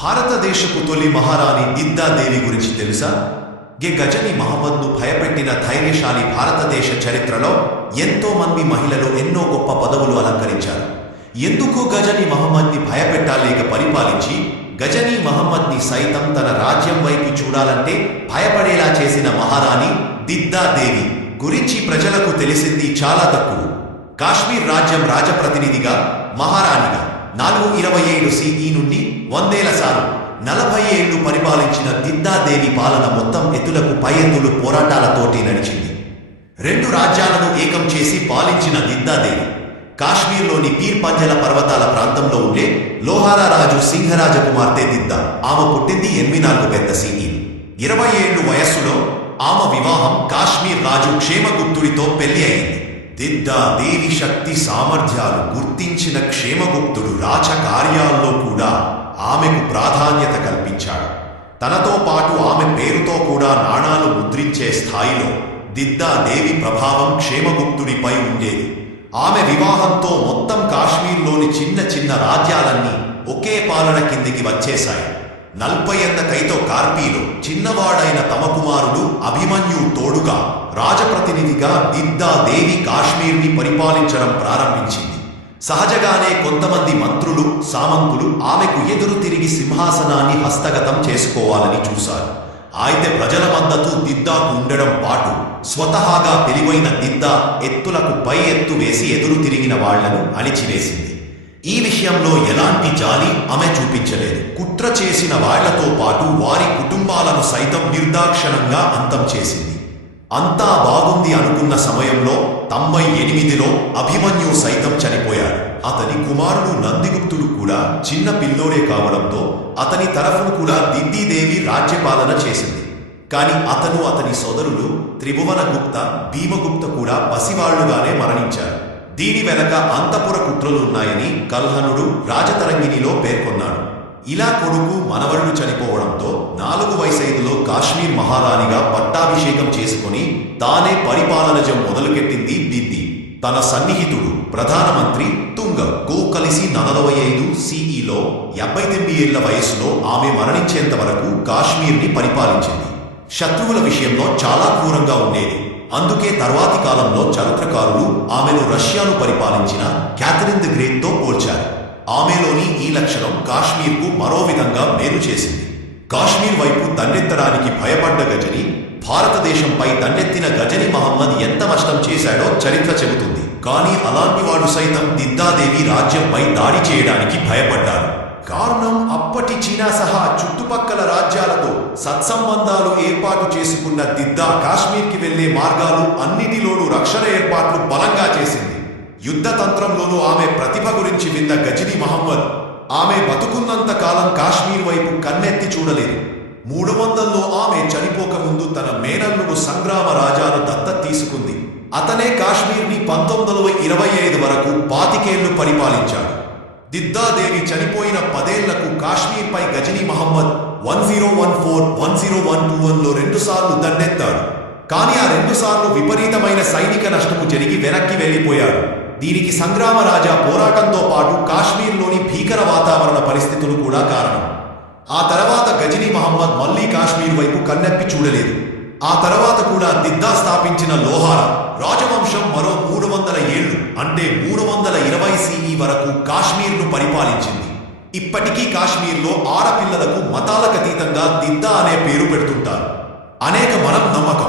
భారతదేశపు తొలి మహారాణి దిద్దా దేవి గురించి తెలుసా? గజనీ మహమ్మద్ను భయపెట్టిన ధైర్యశాలి భారతదేశ చరిత్రలో ఎంతో మంది మహిళలు ఎన్నో గొప్ప పదవులు అలంకరించారు. ఎందుకు గజనీ మహమ్మద్ని భయపెట్టాలేక పరిపాలించి గజనీ మహమ్మద్ని సైతం తన రాజ్యం వైపు చూడాలంటే భయపడేలా చేసిన మహారాణి దిద్దా దేవి గురించి ప్రజలకు తెలిసింది చాలా తక్కువ. కాశ్మీర్ రాజ్యం రాజప్రతినిధిగా మహారాణిగా 427 CE నుండి 100 సార్లు 40 ఏళ్లు పరిపాలించిన దిద్దా దేవి పాలన మొత్తం ఎత్తులకు పై ఎత్తులు పోరాటాలతోటి నడిచింది. 2 రాజ్యాలను ఏకం చేసి పాలించిన దిద్దా దేవి కాశ్మీర్లోని పీర్ పంజల పర్వతాల ప్రాంతంలో ఉండే లోహారా రాజు సింహరాజ కుమార్తె దిద్దా. ఆమె పుట్టింది 84 CE. 20 ఏళ్లు వయస్సులో ఆమె వివాహం కాశ్మీర్ రాజు క్షేమగుప్తుడితో పెళ్లి అయింది. దిద్దా దేవి శక్తి సామర్థ్యాలు గుర్తించిన క్షేమగుప్తుడు రాజకార్యాల్లో కూడా ఆమెకు ప్రాధాన్యత కల్పించాడు. తనతో పాటు ఆమె పేరుతో కూడా నాణాలు ముద్రించే స్థాయిలో దిద్దా దేవి ప్రభావం క్షేమగుప్తుడిపై ఉండేది. ఆమె వివాహంతో మొత్తం కాశ్మీర్లోని చిన్న చిన్న రాజ్యాలన్నీ ఒకే పాలన కిందికి వచ్చేశాయి. 40 ఏళ్ల కైతో కార్పీలో చిన్నవాడైన తమ కుమారుడు అభిమన్యు తోడుగా రాజప్రతినిధిగా దిద్దా దేవి కాశ్మీర్ని పరిపాలించడం ప్రారంభించింది. సహజగానే కొంతమంది మంత్రులు సామంతులు ఆమెకు ఎదురు తిరిగి సింహాసనాన్ని హస్తగతం చేసుకోవాలని చూశారు. అయితే ప్రజల మద్దతు దిద్దాకు ఉండడం పాటు స్వతహాగా తెలివైన దిద్దా ఎత్తులకు పై ఎత్తు వేసి ఎదురు తిరిగిన వాళ్లను అణిచివేసింది. ఈ విషయంలో ఎలాంటి జాలి ఆమె చూపించలేదు. కుట్ర చేసిన వాళ్లతో పాటు వారి కుటుంబాలను సైతం నిర్దాక్షణంగా అంతం చేసింది. అంతా బాగుంది అనుకున్న సమయంలో 98లో అభిమన్యు సైతం చనిపోయాడు. అతని కుమారుడు నందిగుప్తుడు కూడా చిన్న పిల్లోడే కావడంతో అతని తరఫును కూడా దిద్దీదేవి రాజ్యపాలన చేసింది. కాని అతని సోదరులు త్రిభువన గుప్త భీమగుప్త కూడా పసివాళ్లుగానే మరణించారు. దీని వెనక అంతపుర కుట్రలున్నాయని కల్హనుడు రాజతరంగిణిలో పేర్కొన్నాడు. ఇలా కొడుకు మనవరుడు చనిపోవడంతో 4 కాశ్మీర్ మహారాణిగా పట్టాభిషేకం చేసుకుని తానే పరిపాలన మొదలుకెట్టింది దిద్ది. తన సన్నిహితుడు ప్రధానమంత్రి తుంగ కు కలిసి 45 CEలో 79 ఏళ్ల వయసులో ఆమె మరణించేంత వరకు కాశ్మీర్ని పరిపాలించింది. శత్రువుల విషయంలో చాలా క్రూరంగా ఉండేది. అందుకే తర్వాతి కాలంలో చరిత్రకారులు ఆమెను రష్యాను పరిపాలించిన క్యాథరిన్ ది గ్రేట్తో పోల్చారు. ఆమెలోని ఈ లక్షణం కాశ్మీర్కు మరో విధంగా మేలు చేసింది. కాశ్మీర్ వైపు దండెత్తడానికి భయపడ్డ గజని భారతదేశంపై దండెత్తిన గజనీ మహమ్మద్ ఎంత నష్టం చేశాడో చరిత్ర చెబుతుంది. కానీ అలాంటి వాడు సైతం దిద్దాదేవి రాజ్యంపై దాడి చేయడానికి భయపడ్డాడు. కారణం అప్పటి చీనా సహా చుట్టుపక్కల రాజ్యాలతో సత్సంబంధాలు ఏర్పాటు చేసుకున్న దిద్దా కాశ్మీర్కి వెళ్లే మార్గాలు అన్నిటిలోనూ రక్షణ ఏర్పాట్లు బలంగా చేసింది. యుద్ధ తంత్రంలోనూ ఆమె ప్రతిభ గురించి విన్న గజనీ మహమ్మద్ ఆమె బతుకున్నంత కాలం కాశ్మీర్ వైపు కన్నెత్తి చూడలేదు. 300లో ఆమె చనిపోకముందు తన మేనల్లుడు సంగ్రామ రాజాను దత్తత తీసుకుంది. అతనే కాశ్మీర్ని 1925 వరకు 25 ఏళ్లు పరిపాలించాడు. దిద్దాదేవి చనిపోయిన 10 ఏళ్లకు కాశ్మీర్పై గజనీ మహమ్మద్ 1014, 1012లో 2 సార్లు దండెత్తాడు. కానీ ఆ 2 సార్లు విపరీతమైన సైనిక నష్టము జరిగి వెనక్కి వెళ్లిపోయాడు. దీనికి సంగ్రామ రాజా పోరాటంతో పాటు కాశ్మీర్లోని భీకర వాతావరణ పరిస్థితులు కూడా కారణం. ఆ తర్వాత గజనీ మహమ్మద్ మళ్లీ కాశ్మీర్ వైపు కన్నెప్పి చూడలేదు. ఆ తర్వాత కూడా దిద్దా స్థాపించిన లోహారా రాజవంశం మరో 300 ఏళ్లు అంటే 320 CE వరకు కాశ్మీర్ను పరిపాలించింది. ఇప్పటికీ కాశ్మీర్లో ఆడపిల్లలకు మతాలకతీతంగా దిద్దా అనే పేరు పెడుతుంటారు. అనేక మనం నమ్మకం.